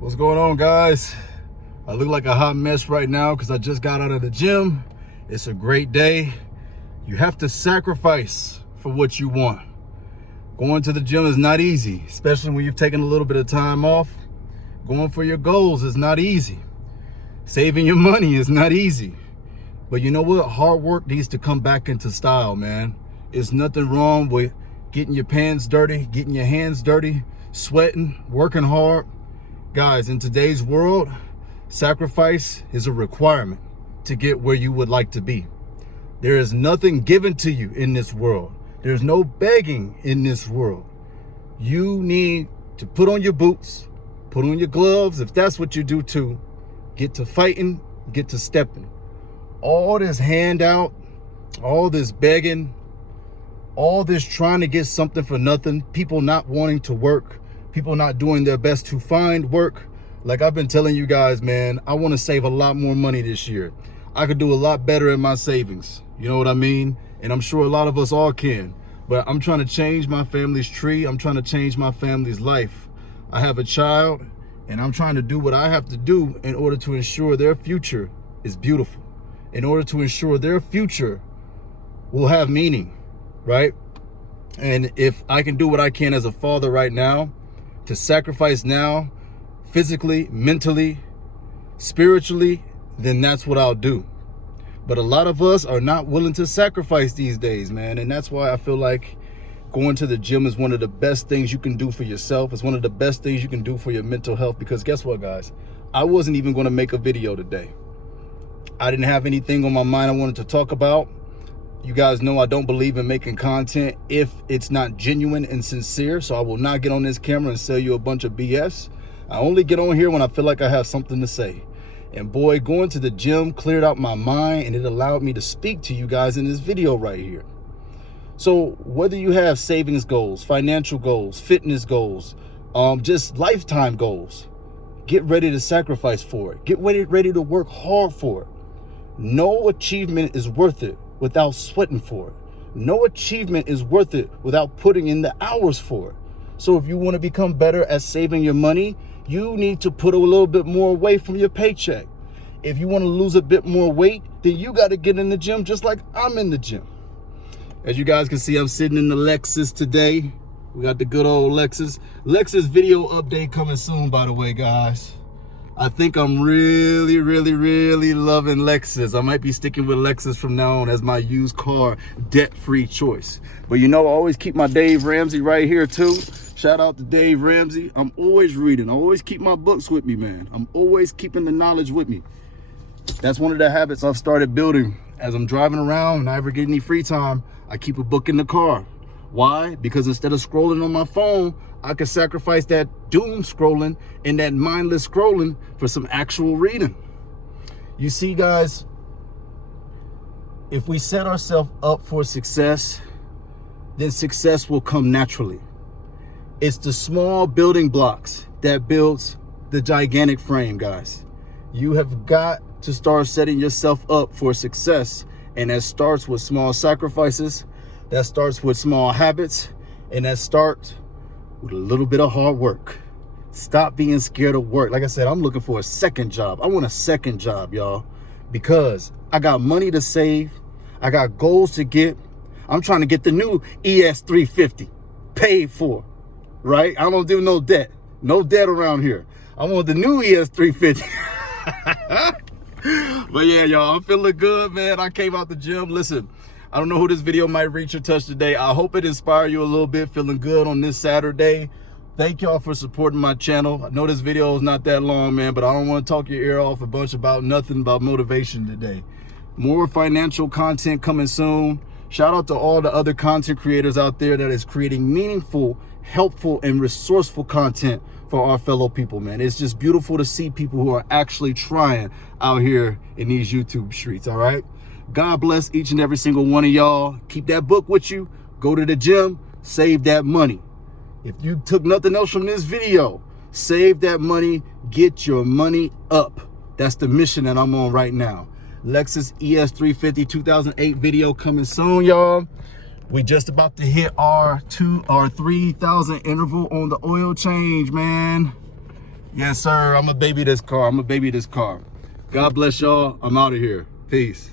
What's going on, guys? I look like a hot mess right now because I just got out of the gym. It's a great day. You have to sacrifice for what you want. Going to the gym is not easy, especially when you've taken a little bit of time off. Going for your goals is not easy. Saving your money is not easy. But you know what? Hard work needs to come back into style, man. There's nothing wrong with getting your pants dirty, getting your hands dirty, sweating, working hard. Guys, in today's world, sacrifice is a requirement to get where you would like to be. There is nothing given to you in this world. There's no begging in this world. You need to put on your boots, put on your gloves, if that's what you do too. Get to fighting, get to stepping. All this handout, all this begging, all this trying to get something for nothing, people not wanting to work, people not doing their best to find work. Like I've been telling you guys, man, I want to save a lot more money this year. I could do a lot better in my savings. You know what I mean? And I'm sure a lot of us all can. But I'm trying to change my family's tree. I'm trying to change my family's life. I have a child, and I'm trying to do what I have to do in order to ensure their future is beautiful. In order to ensure their future will have meaning, right? And if I can do what I can as a father right now, to sacrifice now, physically, mentally, spiritually, then that's what I'll do. But a lot of us are not willing to sacrifice these days, man. And that's why I feel like going to the gym is one of the best things you can do for yourself. It's one of the best things you can do for your mental health. Because guess what, guys? I wasn't even going to make a video today. I didn't have anything on my mind I wanted to talk about. You guys know I don't believe in making content if it's not genuine and sincere. So I will not get on this camera and sell you a bunch of BS. I only get on here when I feel like I have something to say. And boy, going to the gym cleared out my mind, and it allowed me to speak to you guys in this video right here. So whether you have savings goals, financial goals, fitness goals, just lifetime goals, get ready to sacrifice for it. Get ready to work hard for it. No achievement is worth it without sweating for it. No achievement is worth it without putting in the hours for it. So if you want to become better at saving your money, you need to put a little bit more away from your paycheck. If you want to lose a bit more weight, then you got to get in the gym just like I'm in the gym. As you guys can see, I'm sitting in the Lexus today. We got the good old Lexus. Lexus video update coming soon, by the way, guys. I think I'm really loving Lexus. I might be sticking with Lexus from now on as my used car debt-free choice. But you know, I always keep my Dave Ramsey right here too. Shout out to Dave Ramsey. I'm always reading. I always keep my books with me, man. I'm always keeping the knowledge with me. That's one of the habits I've started building. As I'm driving around and I ever get any free time, I keep a book in the car. Why? Because instead of scrolling on my phone, I can sacrifice that doom scrolling and that mindless scrolling for some actual reading. You see, guys, if we set ourselves up for success, then success will come naturally. It's the small building blocks that builds the gigantic frame, guys. You have got to start setting yourself up for success. And that starts with small sacrifices. That starts with small habits. And that starts with a little bit of hard work. Stop being scared of work. Like I said, I'm looking for a second job. I want a second job, y'all, because I got money to save. I got goals to get. I'm trying to get the new ES 350 paid for, right? I don't do no debt. No debt around here. I want the new ES 350. But yeah, y'all, I'm feeling good, man. I came out the gym. Listen, I don't know who this video might reach or touch today. I hope it inspired you a little bit. Feeling good on this Saturday. Thank y'all for supporting my channel. I know this video is not that long, man, but I don't want to talk your ear off a bunch about nothing about motivation today. More financial content coming soon. Shout out to all the other content creators out there that is creating meaningful, helpful, and resourceful content for our fellow people, man. It's just beautiful to see people who are actually trying out here in these YouTube streets, all right? God bless each and every single one of y'all. Keep that book with you. Go to the gym. Save that money. If you took nothing else from this video, save that money. Get your money up. That's the mission that I'm on right now. Lexus ES 350 2008 video coming soon, y'all. We just about to hit our 3,000 interval on the oil change, man. Yes, sir. I'm a baby this car. God bless y'all. I'm out of here. Peace.